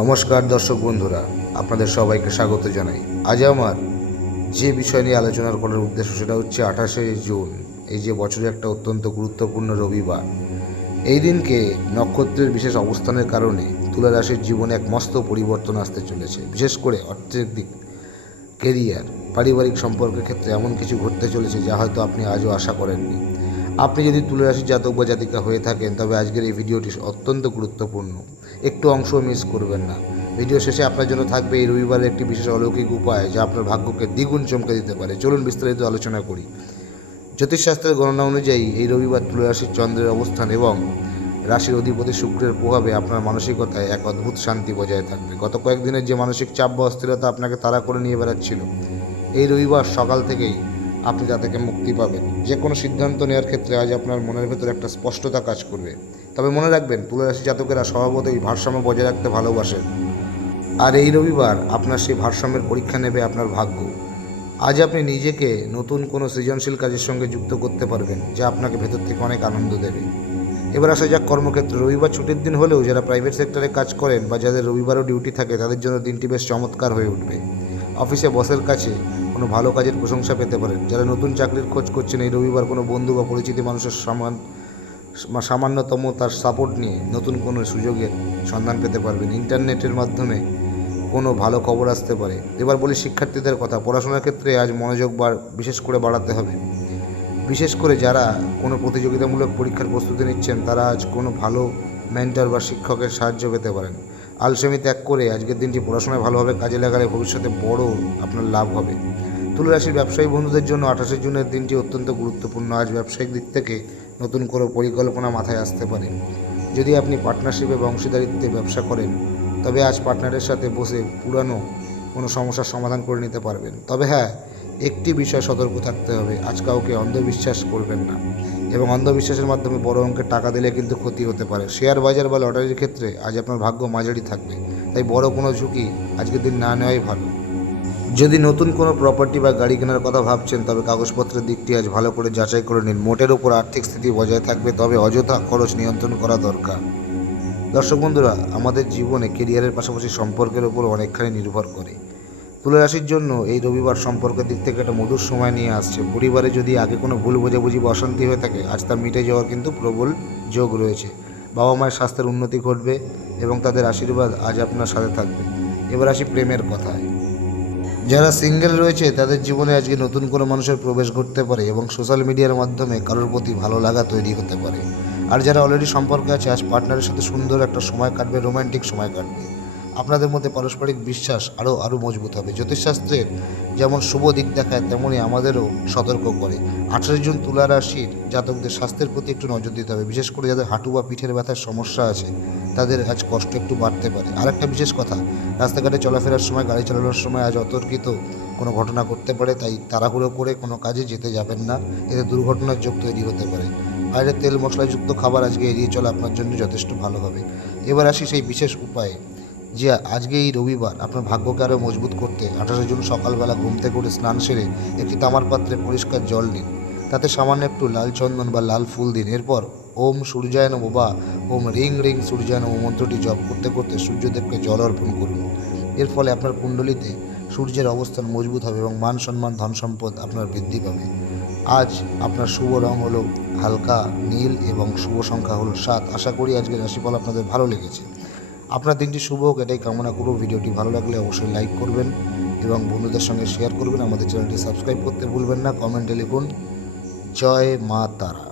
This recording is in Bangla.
নমস্কার দর্শক বন্ধুরা, আপনাদের সবাইকে স্বাগত জানাই। আজ আমার যে বিষয় নিয়ে আলোচনা করার উদ্দেশ্য সেটা হচ্ছে 28শে জুন, এই যে বছরের একটা অত্যন্ত গুরুত্বপূর্ণ রবিবার। এই দিনকে নক্ষত্রের বিশেষ অবস্থানের কারণে তুলা রাশির জীবনে এক মস্ত পরিবর্তন আসতে চলেছে। বিশেষ করে অর্থের দিক, কেরিয়ার, পারিবারিক সম্পর্কের ক্ষেত্রে এমন কিছু ঘটতে চলেছে যা হয়তো আপনি আজও আশা করেননি। আপনি যদি তুলা রাশির জাতক বা জাতিকা হয়ে থাকেন তবে আজকের এই ভিডিওটি অত্যন্ত গুরুত্বপূর্ণ, একটু অংশ মিস করবেন না। ভিডিও শেষে আপনার জন্য থাকবে এই রবিবারের একটি বিশেষ অলৌকিক উপায় যা আপনার ভাগ্যকে দ্বিগুণ চমকে দিতে পারে। চলুন বিস্তারিত আলোচনা করি। জ্যোতিষশাস্ত্রের গণনা অনুযায়ী এই রবিবার তুলা রাশির চন্দ্রের অবস্থান এবং রাশির অধিপতি শুক্রের প্রভাবে আপনার মানসিকতায় এক অদ্ভুত শান্তি বজায় থাকবে। গত কয়েকদিনের যে মানসিক চাপ বা অস্থিরতা আপনাকে তাড়া করে নিয়ে বেড়াচ্ছিল, এই রবিবার সকাল থেকেই আপনি তা থেকে মুক্তি পাবেন। যে কোনো সিদ্ধান্ত নেওয়ার ক্ষেত্রে আজ আপনার মনের ভেতর একটা স্পষ্টতা কাজ করবে। তবে মনে রাখবেন, তুলা রাশি জাতকেরা স্বভাবতই ভারসাম্য বজায় রাখতে ভালোবাসেন, আর এই রবিবার আপনার সেই ভারসাম্যের পরীক্ষা নেবে আপনার ভাগ্য। আজ আপনি নিজেকে নতুন কোনো সৃজনশীল কাজের সঙ্গে যুক্ত করতে পারবেন যা আপনাকে ভেতর থেকে অনেক আনন্দ দেবে। এবার আসা যাক কর্মক্ষেত্রে। রবিবার ছুটির দিন হলেও যারা প্রাইভেট সেক্টরে কাজ করেন বা যাদের রবিবারও ডিউটি থাকে তাদের জন্য দিনটি বেশ চমৎকার হয়ে উঠবে। অফিসে বসের কাছে কোনো ভালো কাজের প্রশংসা পেতে পারেন। যারা নতুন চাকরির খোঁজ করছেন, এই রবিবার কোনো বন্ধু বা পরিচিতি মানুষের সামান্যতম তার সাপোর্ট নিয়ে নতুন কোনো সুযোগের সন্ধান পেতে পারবেন। ইন্টারনেটের মাধ্যমে কোনো ভালো খবর আসতে পারে। এবার বলি শিক্ষার্থীদের কথা। পড়াশোনার ক্ষেত্রে আজ মনোযোগ বিশেষ করে বাড়াতে হবে। বিশেষ করে যারা কোনো প্রতিযোগিতামূলক পরীক্ষার প্রস্তুতি নিচ্ছেন তারা আজ কোনো ভালো মেন্টর বা শিক্ষকের সাহায্য পেতে পারেন। আলসেমি ত্যাগ করে আজকের দিনটি পড়াশোনায় ভালোভাবে কাজে লাগালে ভবিষ্যতে বড় আপনার লাভ হবে। তুলা রাশির ব্যবসায়ী বন্ধুদের জন্য 28শে জুনের দিনটি অত্যন্ত গুরুত্বপূর্ণ। আজ ব্যবসায়িক দিক থেকে নতুন কোনো পরিকল্পনা মাথায় আসতে পারে। যদি আপনি পার্টনারশিপে বা অংশীদারিত্বে ব্যবসা করেন তবে আজ পার্টনারের সাথে বসে পুরানো কোনো সমস্যার সমাধান করে নিতে পারবেন। তবে হ্যাঁ, একটি বিষয় সতর্ক থাকতে হবে, আজ কাউকে অন্ধবিশ্বাস করবেন না, এবং অন্ধবিশ্বাসের মাধ্যমে বড় অঙ্কের টাকা দিলে কিন্তু ক্ষতি হতে পারে। শেয়ার বাজার বা লটারির ক্ষেত্রে আজ আপনার ভাগ্য মাঝারি থাকবে, তাই বড় কোনো ঝুঁকি আজকের দিন না নেওয়াই ভালো। যদি নতুন কোনো প্রপার্টি বা গাড়ি কেনার কথা ভাবছেন তবে কাগজপত্রের দিকটি আজ ভালো করে যাচাই করে নিন। মোটের উপর আর্থিক স্থিতি বজায় থাকবে, তবে অযথা খরচ নিয়ন্ত্রণ করা দরকার। দর্শক বন্ধুরা, আমাদের জীবনে কেরিয়ারের পাশাপাশি সম্পর্কের উপর অনেকখানি নির্ভর করে। তুলা রাশির জন্য এই রবিবার সম্পর্কের দিক থেকে একটা মধুর সময় নিয়ে আসছে। পরিবারে যদি আগে কোনো ভুল বোঝাবুঝি বা অশান্তি হয়ে থাকে, আজ তা মিটে যাওয়ার কিন্তু প্রবল যোগ রয়েছে। বাবা মায়ের স্বাস্থ্যের উন্নতি ঘটবে এবং তাদের আশীর্বাদ আজ আপনার সাথে থাকবে। এবার আসি প্রেমের কথায়। যারা সিঙ্গেল রয়েছে তাদের জীবনে আজকে নতুন কোনো মানুষের প্রবেশ ঘটতে পারে এবং সোশ্যাল মিডিয়ার মাধ্যমে কারোর প্রতি ভালো লাগা তৈরি হতে পারে। আর যারা অলরেডি সম্পর্কে আছে, আজ পার্টনারের সাথে সুন্দর একটা সময় কাটবে, রোম্যান্টিক সময় কাটবে। আপনাদের মধ্যে পারস্পরিক বিশ্বাস আরও মজবুত হবে। জ্যোতিষশাস্ত্রের যেমন শুভ দিক দেখায় তেমনই আমাদেরও সতর্ক করে। 28 জুন তুলা রাশির জাতকদের স্বাস্থ্যের প্রতি একটু নজর দিতে হবে। বিশেষ করে যাদের হাঁটু বা পিঠের ব্যথার সমস্যা আছে তাদের আজ কষ্ট একটু বাড়তে পারে। আর একটা বিশেষ কথা, রাস্তাঘাটে চলাফেরার সময়, গাড়ি চালানোর সময় আজ অতর্কিত কোনো ঘটনা ঘটতে পারে, তাই তাড়াহুড়ো করে কোনো কাজে যেতে যাবেন না, এতে দুর্ঘটনার যোগ তৈরি হতে পারে। বাইরের তেল মশলাযুক্ত খাবার আজকে এড়িয়ে চলা আপনার জন্য যথেষ্ট ভালো হবে। এবার আসি সেই বিশেষ উপায়ে, যে আজকে এই রবিবার আপনার ভাগ্যকে আরও মজবুত করতে 28 জুন সকালবেলা ঘুম থেকে উঠে স্নান সেরে একটি তামার পাত্রে পরিষ্কার জল নিন, তাতে সামান্য একটু লাল চন্দন বা লাল ফুল দিন। এরপর ওম সূর্যায় নমঃ বা ওম রিং রিং সূর্যায় নমঃ মন্ত্রটি জপ করতে করতে সূর্যদেবকে জল অর্পণ করুন। এর ফলে আপনার কুণ্ডলিতে সূর্যের অবস্থান মজবুত হবে এবং মান সম্মান ধন সম্পদ আপনার বৃদ্ধি পাবে। আজ আপনার শুভ রং হলো হালকা নীল এবং শুভ সংখ্যা হলো 7। আশা করি আজকের রাশিফল আপনাদের ভালো লেগেছে। আপনার দিনটি শুভ হোক এটাই কামনা করব। ভিডিওটি ভালো লাগলে অবশ্যই লাইক করবেন এবং বন্ধুদের সঙ্গে শেয়ার করবেন। আমাদের চ্যানেলটি সাবস্ক্রাইব করতে ভুলবেন না। কমেন্টে লিখুন জয় মা তারা।